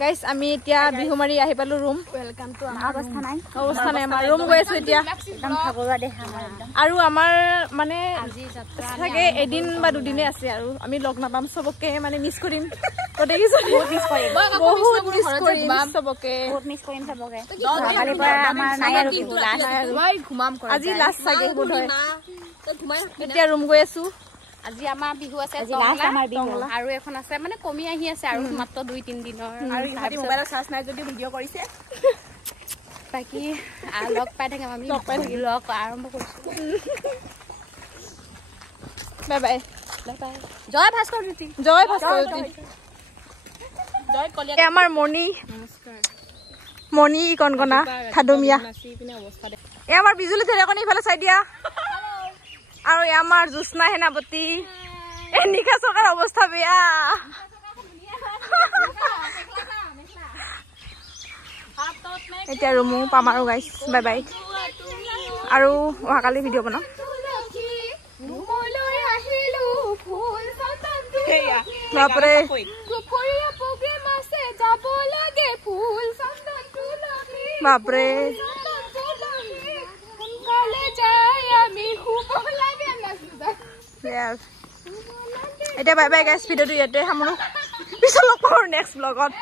Guys, আমি এতিয়া বিহুমাৰী আহি পালো ৰুম। ওয়েলকাম টু আমাৰ অৱস্থা নাই আমাৰ ৰুম গৈ আছো এতিয়া। একদম ভাগৰুৱা দেখা আমাৰ একদম। আৰু আমাৰ মানে আজি যাত্ৰা থাকে এদিন বা দুদিনে আছে আৰু আমি লগ নাপাম সবকে মানে মিছ কৰিম। তো দেখিছো বহুত মিছ কৰিম। বহুত মিছ কৰিম সবকে। বহুত মিছ কৰিম সবকে। কালি পৰা আমাৰ নাই আৰু বিহু লাষ্ট ঘুমাম কৰে। আজি লাষ্ট চাগে বহুত হয়। এতিয়া ৰুম গৈ আছো। আজি আমাৰ বিহু আছে লাষ্ট আমাৰ বিহু আৰু এখন আছে মানে কমি আহি আছে আৰু মাত্ৰ 2-3 দিনৰ আৰু ইহঁতি মোবাইলত চাৰ্জ নাই যদি ভিডিঅ' কৰিছে বাকি লগ পাই থাকিম আমি লগ আৰম্ভ কৰিছো বাই বাই জয় ভাস্কৰ জ্যোতি জয় কলিয়া আমাৰ মণি নমস্কাৰ মণি কনকনা খাদমিয়া এ আমাৰ বিজুলী ঢেৰেকনি ইফালে চাই দিয়া আৰু আমাৰ জুস্না সেনাপতি এ নিখা চকাৰ অৱস্থা বেয়া এতিয়া ৰুমো পাম আৰু গাইছ বাই বাই আৰু অহাকালি ভিডিঅ' বনাম বাপৰে বাপৰে এতিয়া বাই বাই গাইছ ভিডিঅ'টো ইয়াতে সামৰো পিছত লগ পাম নেক্সট ব্লগত